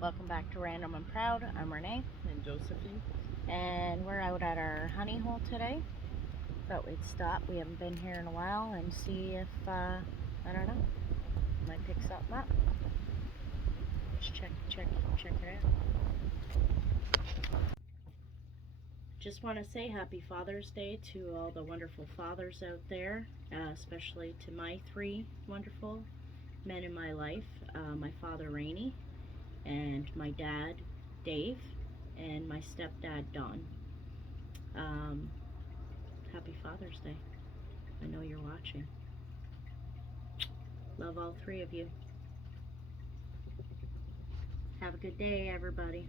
Welcome back to Random and Proud. I'm Renee. And Josephine. And we're out at our honey hole today. Thought we'd stop. We haven't been here in a while and see if, I don't know, might pick something up. Just check it out. Just want to say happy Father's Day to all the wonderful fathers out there, especially to my three wonderful men in my life. My father, Rainey, and my dad, Dave, and my stepdad, Don. Happy Father's Day. I know you're watching. Love all three of you. Have a good day, everybody.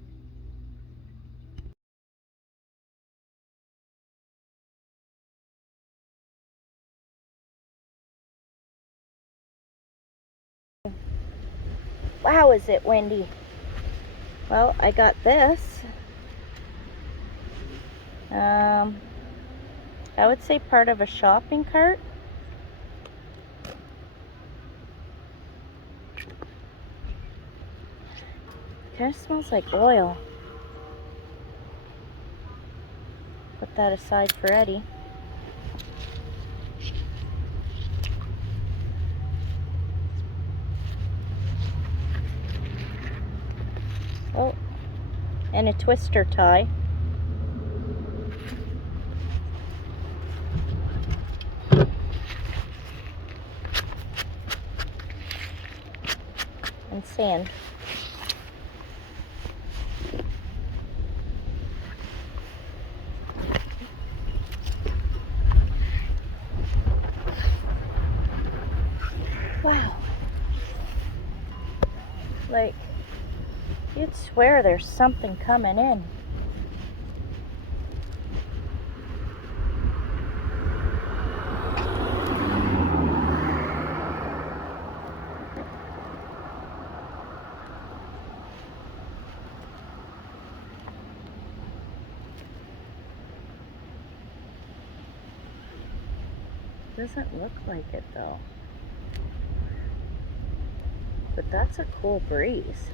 Wow, is it windy? Well, I got this. I would say part of a shopping cart. Kind of smells like oil. Put that aside for Eddie. Oh, and a twister tie. And sand. Wow. Like, you'd swear there's something coming in. Doesn't look like it though. But that's a cool breeze.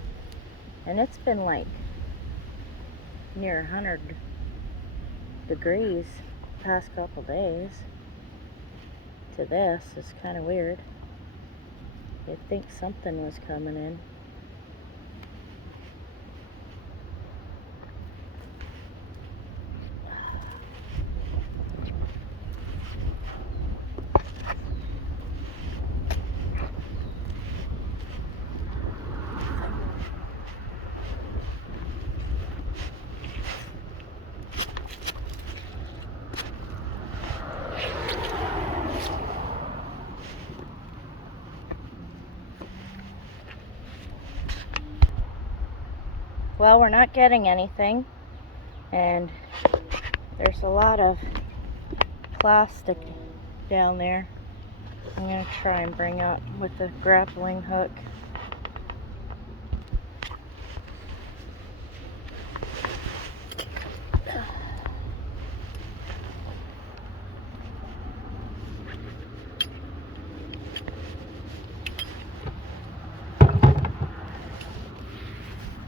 And it's been like near 100 degrees the past couple days. To this is kind of weird. You'd think something was coming in. Well, we're not getting anything, and there's a lot of plastic down there. I'm going to try and bring up with the grappling hook.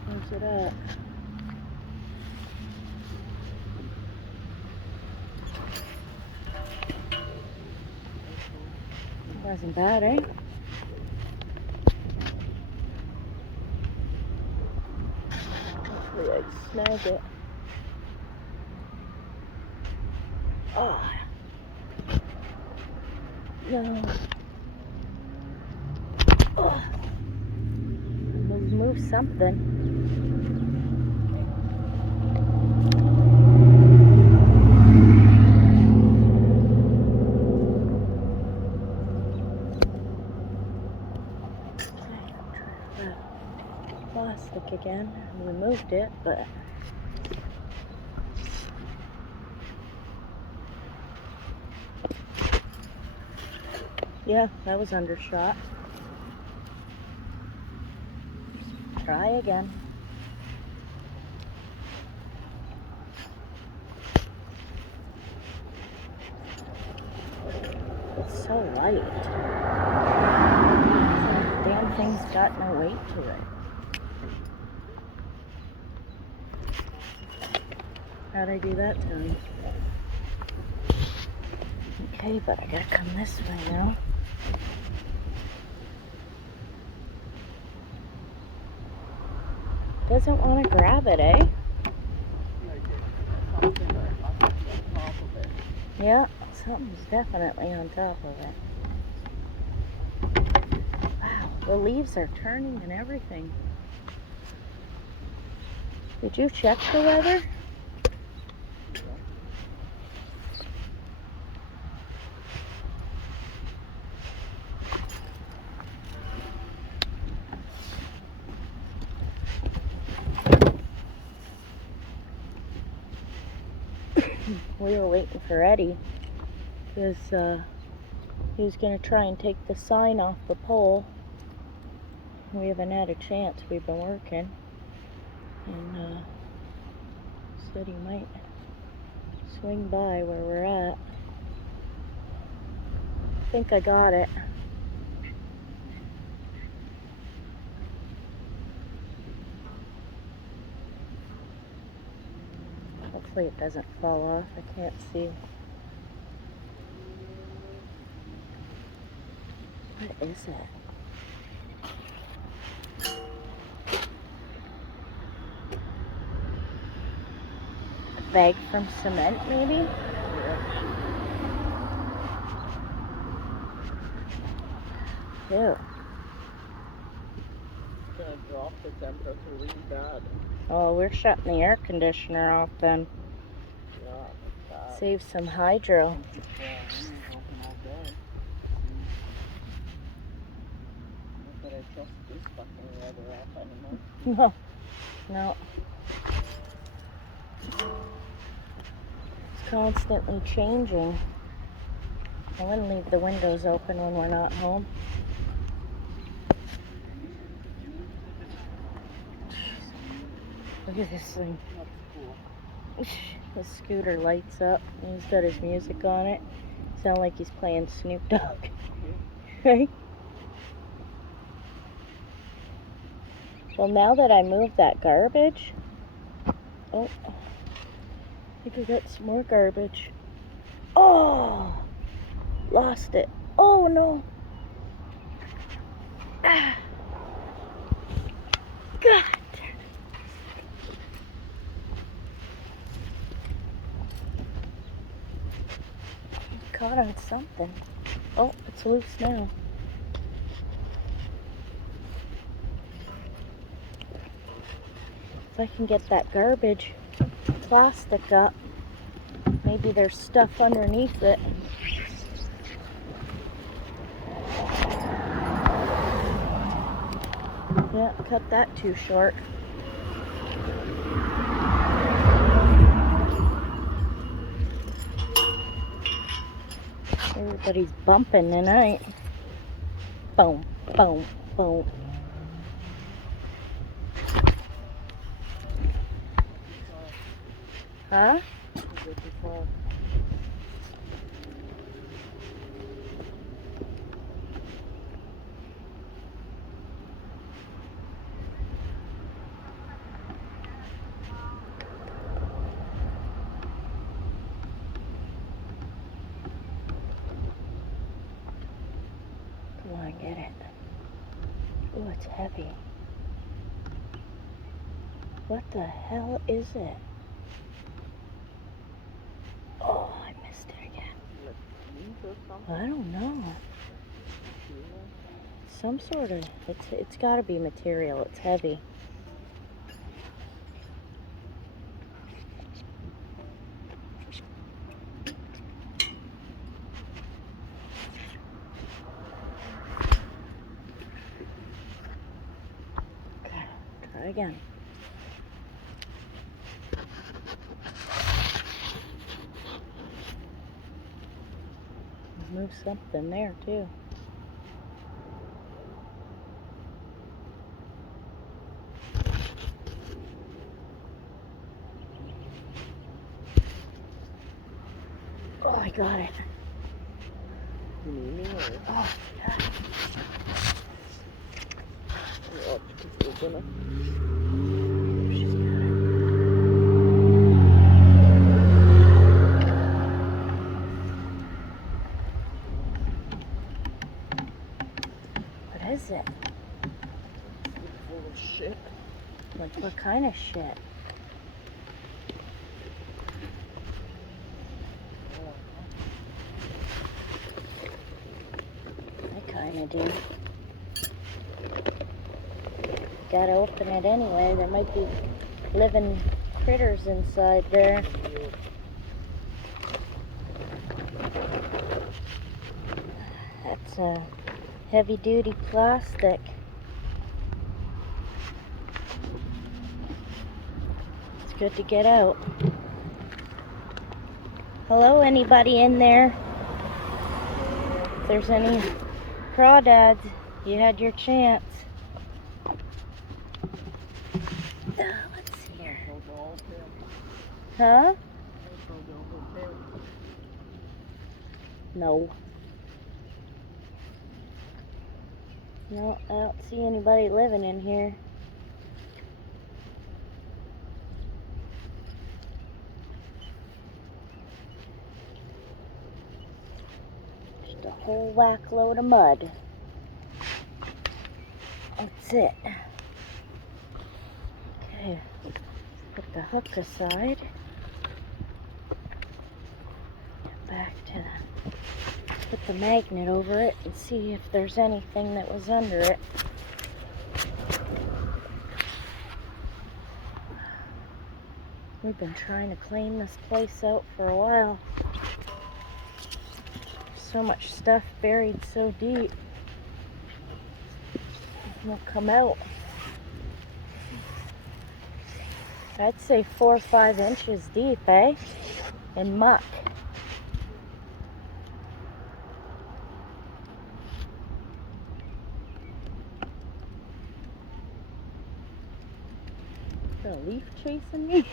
Where's it at? Wasn't bad, eh? Hopefully I snag it. Oh. No. Oh. Move something. Plastic again. We moved it, but yeah, that was undershot. Try again. It's so light. Damn thing's got no weight to it. How'd I do that time? Okay, but I gotta come this way now. Doesn't want to grab it, eh? Yeah, something's definitely on top of it. Wow, the leaves are turning and everything. Did you check the weather? We were waiting for Eddie because he was going to try and take the sign off the pole. We haven't had a chance. We've been working, and said he might swing by where we're at. I think I got it. Hopefully it doesn't fall off. I can't see. What is it? A bag from cement, maybe? Ew. It's gonna drop the temperature really bad. Oh, we're shutting the air conditioner off then. Yeah, bad. Save some hydro. Not that I trust this fucking weather app anymore. No. It's constantly changing. I wouldn't leave the windows open when we're not home. Look at this thing. That's The scooter lights up and he's got his music on it. Sound like he's playing Snoop Dogg. Right? Well, now that I moved that garbage, oh, I think I got some more garbage. Oh, lost it. Oh no. Ah. God. Caught on something. Oh, it's loose now. If I can get that garbage plastic up, maybe there's stuff underneath it. Yeah, cut that too short. Everybody's bumping tonight. Boom, boom, boom. Huh? Come on, get it. Oh, it's heavy. What the hell is it? Oh, I missed it again. I don't know. Some sort of, it's got to be material. It's heavy. Okay, try again. Move something there too. Oh, I got it. You need me or? Oh, yeah. Oh, we're gonna. She's got it. Shit. Like, what kind of shit? I kind of do. Gotta open it anyway. There might be living critters inside there. That's a heavy-duty plastic. It's good to get out. Hello, anybody in there? If there's any crawdads, you had your chance. Let's see here. Huh? No. No, I don't see anybody living in here. Just a whole whack load of mud. That's it. Okay, put the hook aside. Back to put the magnet over it and see if there's anything that was under it. We've been trying to clean this place out for a while. So much stuff buried so deep. It won't come out. I'd say 4 or 5 inches deep, eh? In muck. Is there a leaf chasing me?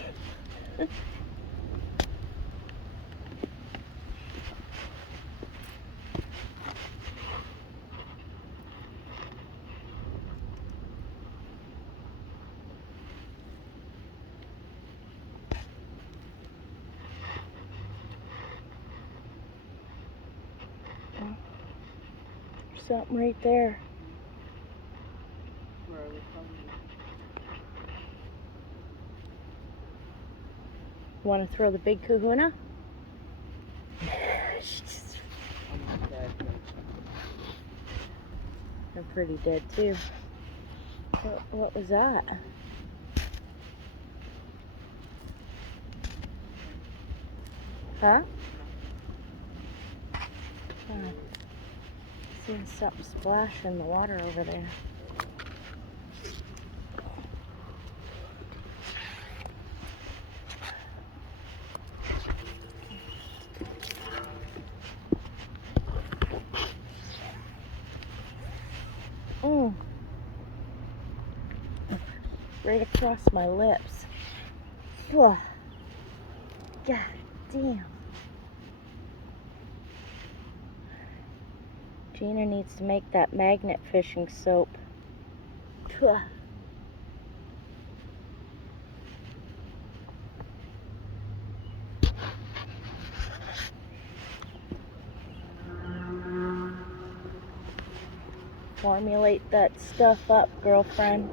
Something right there. Where are we from? Want to throw the big kahuna? I'm dead. They're pretty dead too. What was that? Huh? Seeing something splash in the water over there. Right across my lips. Ugh. God damn. Gina needs to make that magnet fishing soap. Ugh. Formulate that stuff up, girlfriend.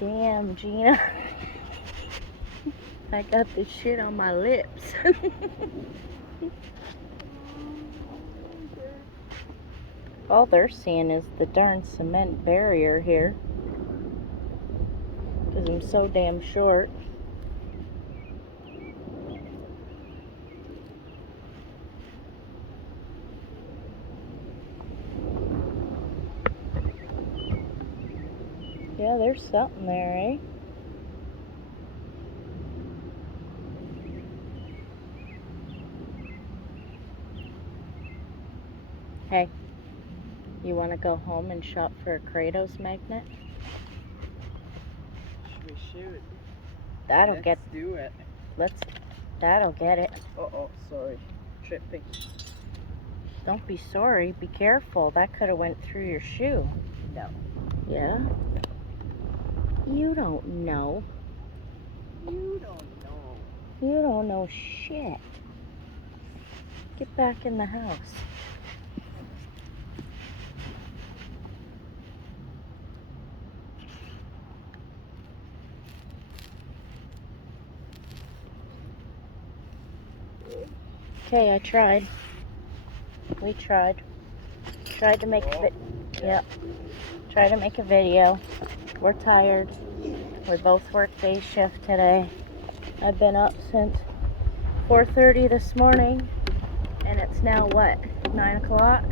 Damn, Gina. I got this shit on my lips. All they're seeing is the darn cement barrier here. Because I'm so damn short. Yeah, there's something there, eh? Hey, you want to go home and shop for a KRATOS magnet? We should. That'll Let's get. do it. That'll get it. Uh-oh, sorry. Tripping. Don't be sorry. Be careful. That could have went through your shoe. No. Yeah? You don't know. You don't know. You don't know shit. Get back in the house. okay. I tried. We tried. Tried to make Yeah. Tried to make a video. We're tired. We both work day shift today. I've been up since 4:30 this morning, and it's now what, 9 o'clock?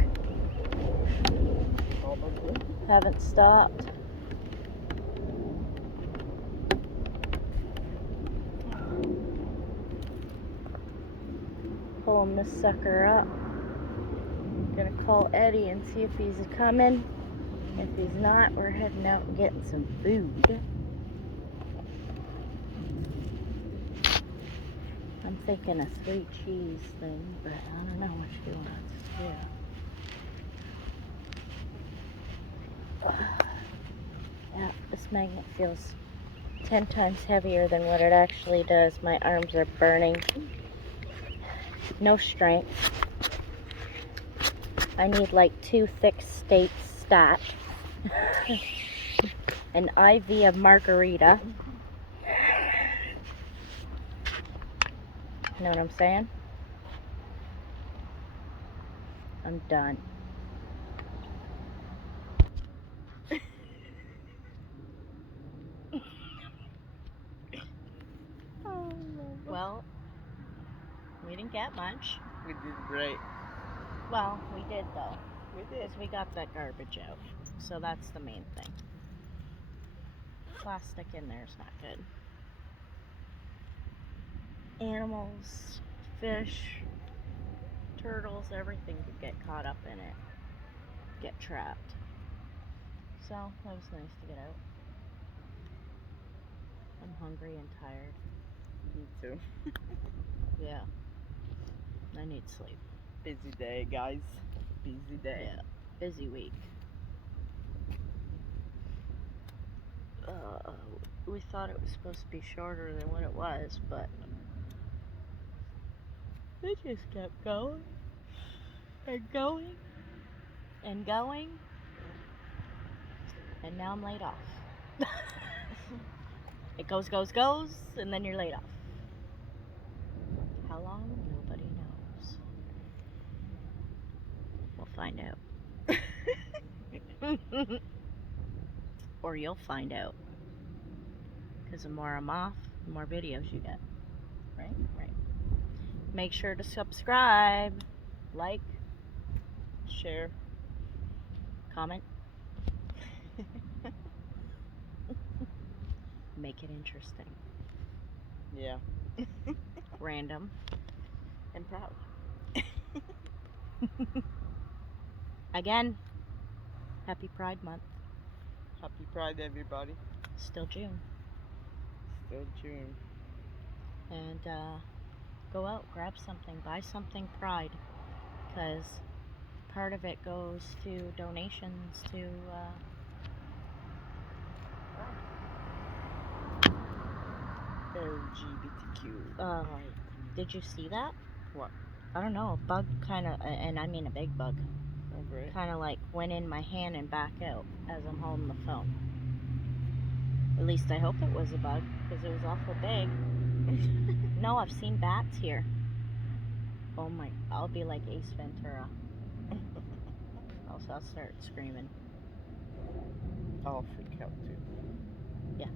Probably. Haven't stopped. Pulling this sucker up. Gonna call Eddie and see if he's coming. If he's not, we're heading out and getting some food. I'm thinking a 3 cheese thing, but I don't know what she wants. Yeah, this magnet feels 10 times heavier than what it actually does. My arms are burning. No strength. I need like 2 thick steaks stat. An IV of margarita. You know what I'm saying? I'm done. Well, we didn't get much. We did great. Well, we did though. We did. Because we got that garbage out. So that's the main thing. Plastic in there is not good. Animals, fish, turtles, everything could get caught up in it. Get trapped. So, that was nice to get out. I'm hungry and tired. Me too. Yeah. I need sleep. Busy day, guys. Busy day. Yeah. Busy week. We thought it was supposed to be shorter than what it was, but it just kept going and going and going, and now I'm laid off. It goes, and then you're laid off. How long? Nobody knows. We'll find out. Or you'll find out. Because the more I'm off, the more videos you get. Right? Right. Make sure to subscribe, like, Share. comment. Make it interesting. Yeah. Random. And proud. Again, happy Pride Month. Happy Pride, everybody. Still June. Still June. And go out, grab something, buy something Pride. Because part of it goes to donations to LGBTQ. did you see that? What? I don't know, a bug kind of, and I mean a big bug, Oh, great. kind of like went in my hand and back out as I'm holding the phone. At least I hope it was a bug, because it was awful big. No, I've seen bats here. Oh my, I'll be like Ace Ventura. I'll start screaming. I'll freak out too. Yeah.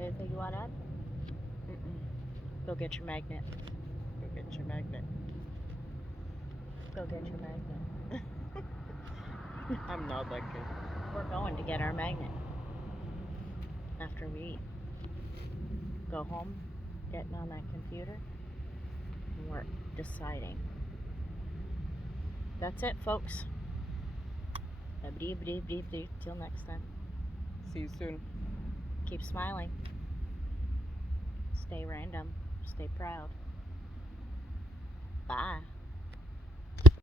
Anything you want to add? Go get your magnet. Go get your magnet. Go get your magnet. I'm not that good. We're going to get our magnet after we eat. Go home, getting on that computer, and we're deciding. That's it, folks. Till next time. See you soon. Keep smiling. Stay random. Stay proud. Bye.